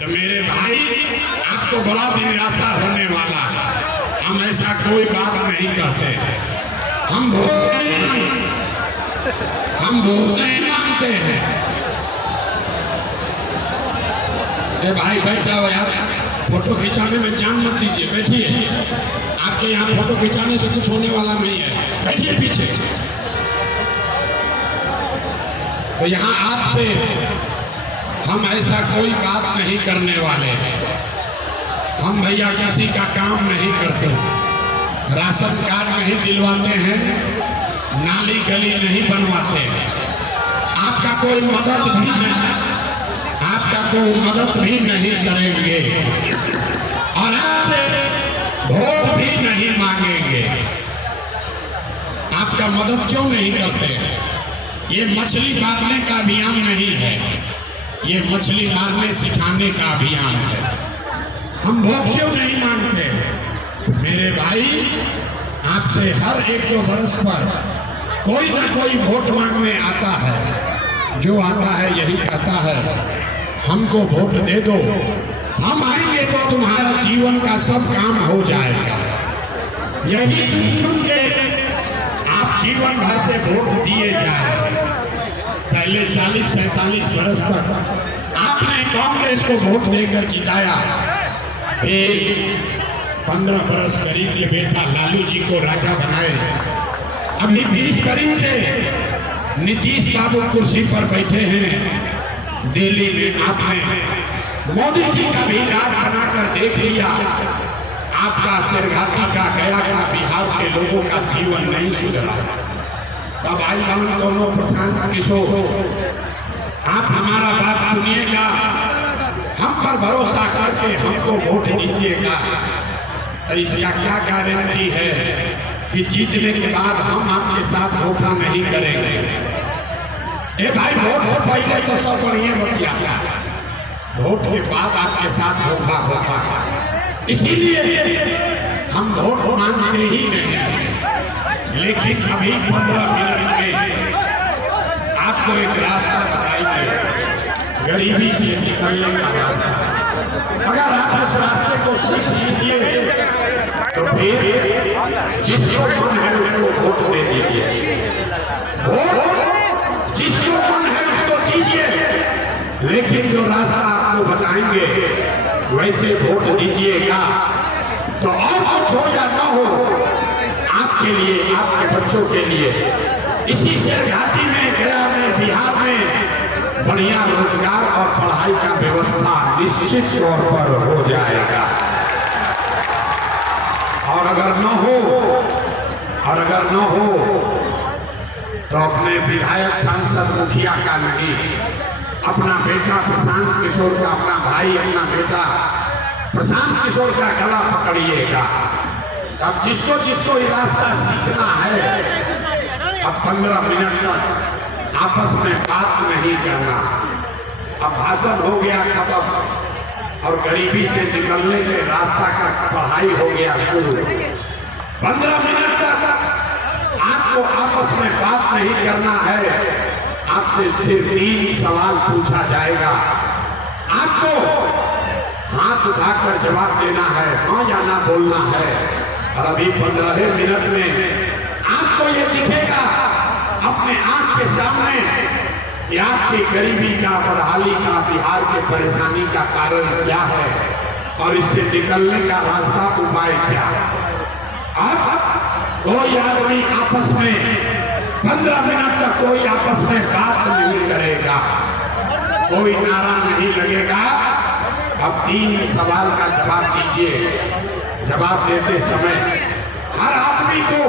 तो मेरे भाई आपको बड़ा निराशा होने वाला है। हम ऐसा कोई बात नहीं कहते, हम वोट नहीं मांगते हैं। ए भाई बैठ जाओ यार, फोटो खिंचाने में जान मत दीजिए, बैठिए। आपके यहाँ फोटो खिंचाने से कुछ होने वाला नहीं है, बैठिए पीछे। तो यहाँ आपसे हम ऐसा कोई बात नहीं करने वाले हैं। हम भैया किसी का काम नहीं करते हैं, राशन कार्ड नहीं दिलवाते हैं, नाली गली नहीं बनवाते हैं, आपका कोई मदद भी नहीं, आपका कोई मदद भी नहीं करेंगे और आपसे वोट भी नहीं मांगेंगे। आपका मदद क्यों नहीं करते हैं? ये मछली मारने का अभियान नहीं है, ये मछली मारने सिखाने का अभियान है। हम वोट क्यों नहीं मांगते हैं? मेरे भाई आपसे हर 1-2 बरस पर कोई ना कोई वोट मांगने आता है, जो आता है यही कहता है हमको वोट दे दो, हम आएंगे तो तुम्हारा जीवन का सब काम हो जाएगा। यही सुन के आप जीवन भर से वोट दिए जा रहे हैं। पहले 40-45 बरस तक आपने कांग्रेस को वोट देकर जिताया, फिर 15 बरस गरीब के बेटा लालू जी को राजा बनाए। अभी 20 तारीख से नीतीश बाबू कुर्सी पर बैठे हैं। दिल्ली में आपने मोदी जी का भी राज बनाकर देख लिया। आपका सिरघाटी का, गया का, बिहार के लोगों का जीवन नहीं सुधरा। तब आई दोनों प्रशांत किशोर, आप हमारा बात सुनिएगा, हम पर भरोसा करके हमको वोट दीजिएगा। तो इसका क्या गारंटी है कि जीतने के बाद हम आपके साथ धोखा नहीं करेंगे? ए भाई, वोट से पहले तो सब बढ़िया बतियाता है, वोट के बाद आपके साथ धोखा होता है। इसीलिए हम वोट मांगते ही नहीं हैं। लेकिन अभी 15 मिनट में आपको एक रास्ता बताएंगे, गरीबी से निकलने का रास्ता। अगर आप उस रास्ते को सीख लीजिए तो फिर जिसको मन है उसको वोट दे दीजिए, वोट जिसको मन है उसको दीजिए। लेकिन जो रास्ता आपको बताएंगे वैसे वोट दीजिएगा। तो और कुछ हो या ना हो, आपके लिए, आपके बच्चों के लिए, इसी सिरघाटी में, गया में, बिहार में बढ़िया रोजगार और पढ़ाई का व्यवस्था निश्चित तौर पर हो जाएगा। और अगर न हो तो अपने विधायक, सांसद, मुखिया का नहीं, अपना बेटा प्रशांत किशोर का, अपना भाई, अपना बेटा प्रशांत किशोर का गला पकड़िएगा। अब जिसको जिसको ये रास्ता सीखना है, अब 15 मिनट तक आपस में बात नहीं करना। अब भाषण हो गया खत्म और गरीबी से निकलने के रास्ता का पढ़ाई हो गया शुरू। 15 मिनट तक आपको आपस में बात नहीं करना है। आपसे सिर्फ 3 सवाल पूछा जाएगा, आपको हाथ उठाकर जवाब देना है, हाँ या ना बोलना है। और अभी 15 मिनट में आपको ये दिखेगा अपने आंख के सामने कि आपकी गरीबी का, बदहाली का, बिहार के परेशानी का कारण क्या है और इससे निकलने का रास्ता, उपाय क्या है। अब कोई आदमी आपस में 15 मिनट तक कोई आपस में बात नहीं करेगा, कोई नारा नहीं लगेगा। अब 3 सवाल का जवाब दीजिए। जवाब देते समय हर आदमी को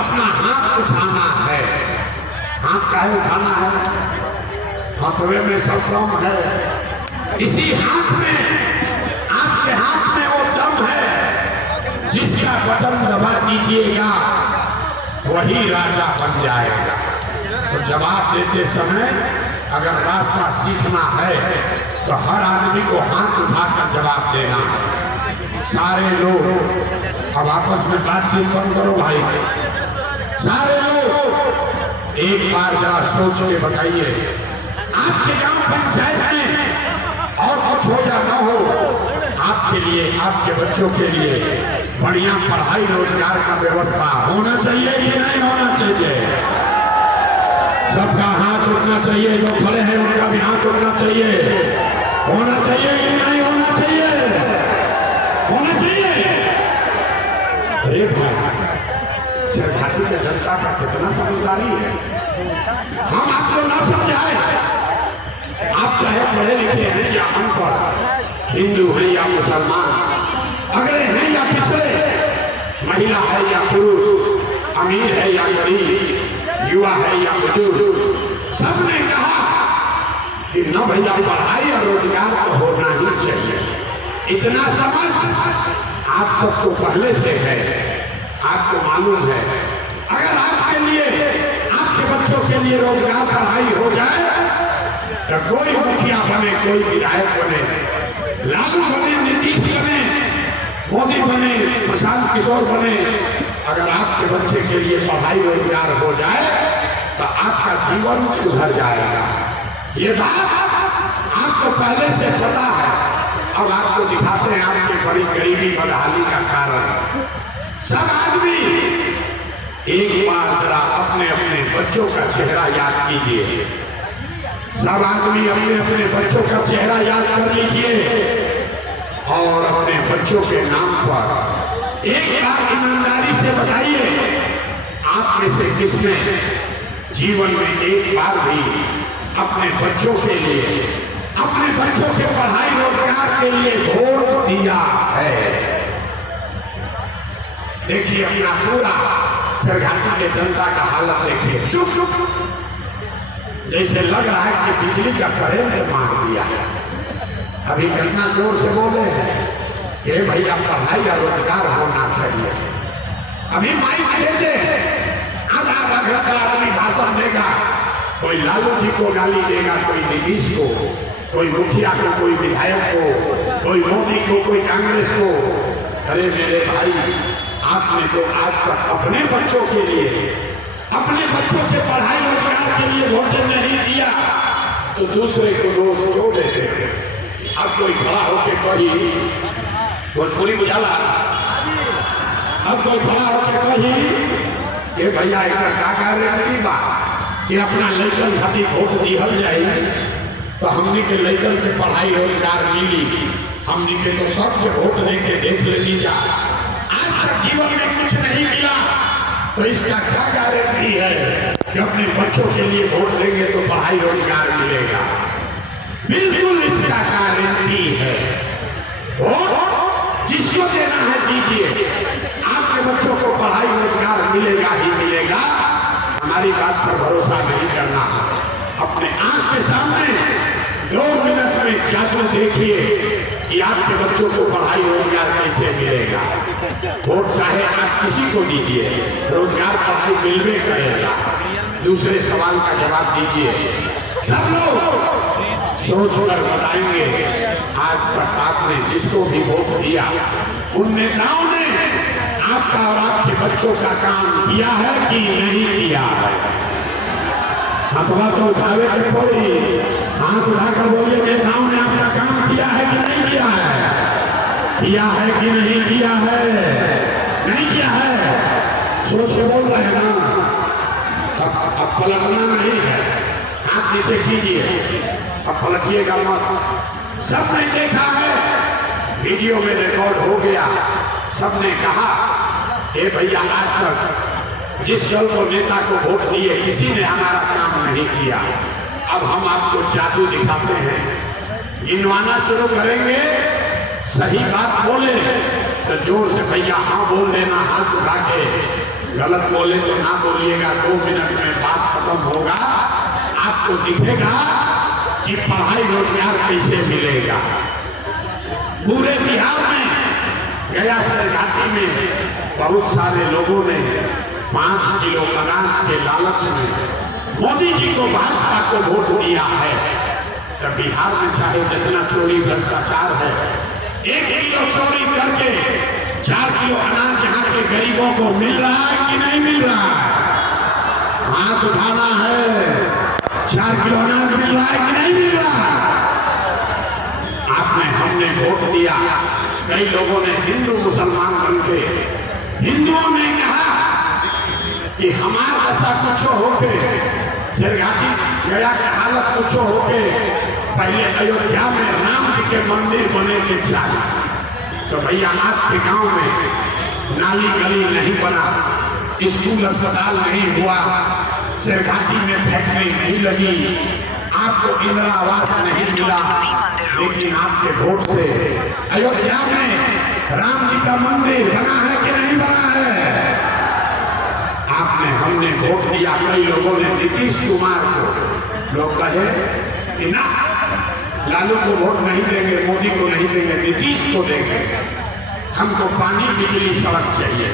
अपना हाथ उठाना है। हाथ काहे उठाना है? हथवे में सब दम है। इसी हाथ में, आपके हाथ में वो दम है जिसका बटन दबा दीजिएगा वही राजा बन जाएगा। तो जवाब देते समय अगर रास्ता सीखना है तो हर आदमी को हाथ उठाकर जवाब देना है। सारे लोग अब आपस में बातचीत कम करो भाई। सारे लोग एक बार जरा सोच के बताइए, आपके गांव पंचायत में और कुछ सोचा न हो, आपके लिए, आपके बच्चों के लिए बढ़िया पढ़ाई रोजगार का व्यवस्था होना चाहिए कि नहीं होना चाहिए? सबका हाथ उठना चाहिए, जो खड़े हैं उनका भी हाथ उठना चाहिए। होना चाहिए कि नहीं होना चाहिए? होना चाहिए। अरे भाई, सरकारी की जनता का कितना समझदारी है। हम आपको ना समझाए, आप चाहे पढ़े लिखे हैं या अनपढ़, हिंदू हैं या मुसलमान, अगले हैं या पिछड़े, महिला है या पुरुष, अमीर है या गरीब, युवा है या बुजुर्ग, सबने कहा कि न भैया पढ़ाई और रोजगार तो होना ही चाहिए। इतना समझ आप सबको पहले से है, आपको मालूम है। अगर आपके लिए, आपके बच्चों के लिए रोजगार पढ़ाई हो जाए तो कोई मुखिया बने, कोई विधायक बने, लालू बने, नीतीश बने, मोदी बने, प्रशांत किशोर बने, अगर आपके बच्चे के लिए पढ़ाई रोजगार हो जाए तो आपका जीवन सुधर जाएगा। ये बात आपको पहले से पता है। अब आपको दिखाते हैं आपके बड़ी गरीबी बदहाली का कारण। सब आदमी एक बार जरा अपने अपने बच्चों का चेहरा याद कीजिए। सब आदमी अपने अपने बच्चों का चेहरा याद कर लीजिए और अपने बच्चों के नाम पर एक बार ईमानदारी से बताइए, आप में से किसने जीवन में एक बार भी अपने बच्चों के लिए, अपने बच्चों के पढ़ाई रोजगार के लिए वोट दिया है? देखिए अपना पूरा सरघाटी के जनता का हालत देखिए, चुप चुप, जैसे लग रहा है कि बिजली का करंट मार दिया है। अभी कितना जोर से बोले हैं कि भैया पढ़ाई या रोजगार होना चाहिए। अभी माइक दे दे, आधा आधा घंटा आदमी भाषण देगा, कोई लालू जी को गाली देगा, कोई नीतीश को, कोई मुखिया को, कोई विधायक को, कोई मोदी को, कोई कांग्रेस को। अरे मेरे भाई, आपने तो आज तक अपने बच्चों के लिए, अपने बच्चों के पढ़ाई रोजगार के लिए वोट नहीं दिया तो दूसरे को दोष क्यों देते हैं? अब कोई खड़ा होके कही, भोजपुरी बुझाला, अब कोई खड़ा होके कही कि भैया एक का गारंटी बा कि अपना लड़कन खातिर वोट दिहल जाए तो हमने के लड़कन के पढ़ाई रोजगार मिली, हमने के तो सबके वोट दे के देख लेनी जा। आज तक जीवन में कुछ नहीं मिला तो इसका क्या गारंटी है कि अपने बच्चों के लिए वोट देंगे तो पढ़ाई रोजगार मिलेगा? बिल्कुल इसका गारंटी है। वोट जिसको देना है दीजिए, आपके बच्चों को पढ़ाई रोजगार मिलेगा ही मिलेगा। हमारी बात पर भरोसा नहीं करना, अपने आंख के सामने 2 मिनट में जाकर देखिए कि आपके बच्चों को पढ़ाई रोजगार कैसे मिलेगा। वोट चाहे आप किसी को दीजिए, रोजगार पढ़ाई मिलवे करेगा। दूसरे सवाल का जवाब दीजिए। सब लोग सोच कर बताएंगे, आज तक आपने जिसको भी वोट दिया उन नेताओं ने आपका और आपके बच्चों का काम किया है कि नहीं किया है? हथवा तो उठावे के पड़ी, हाथ उठाकर बोलिए, नेताओं ने आपका काम किया है कि नहीं किया है? किया है कि नहीं किया है? नहीं किया है, सोच के बोल रहे हैं ना। अब पलटना नहीं है, हाथ नीचे कीजिए, अब पलटिएगा मत। सबने देखा है, वीडियो में रिकॉर्ड हो गया, सबने कहा ए भैया आज तक जिस दल को, नेता को वोट दिए किसी ने हमारा काम नहीं किया। अब हम आपको जादू दिखाते हैं, गिनवाना शुरू करेंगे, सही बात बोले तो जोर से भैया हाँ बोल देना, हाथ उठा के। गलत बोले तो ना बोलिएगा, 2 मिनट में बात खत्म होगा। आपको दिखेगा कि पढ़ाई रोजगार कैसे मिलेगा। पूरे बिहार में, गया सरघाटी में बहुत सारे लोगों ने 5 किलो अनाज के लालच में मोदी जी को, भाजपा को वोट दिया है। तब बिहार में चाहे जितना चोरी भ्रष्टाचार है, 1 किलो चोरी करके 4 किलो अनाज यहाँ के गरीबों को मिल रहा है कि नहीं मिल रहा है? हाथ उठाना है। 4 किलो अनाज मिल रहा है कि नहीं मिल रहा? आपने हमने वोट दिया, कई लोगों ने हिंदू मुसलमान बनके, हिंदुओं ने कहा कि हमारा ऐसा कुछ होके शेरघाटी गया की हालत कुछ होके पहले अयोध्या में राम जी के मंदिर बने के चाहिए। तो भैया आपके गांव में नाली गली नहीं बना, स्कूल अस्पताल नहीं हुआ, शेरघाटी में फैक्ट्री नहीं लगी, आपको इंदिरा आवास नहीं मिला, लेकिन आपके वोट से अयोध्या में राम जी का मंदिर बना है कि नहीं बना है? आपने हमने वोट दिया, कई लोगों ने नीतीश कुमार को, लोग कहे कि ना लालू को वोट नहीं देंगे, मोदी को नहीं देंगे, नीतीश को देंगे, हमको पानी बिजली सड़क चाहिए।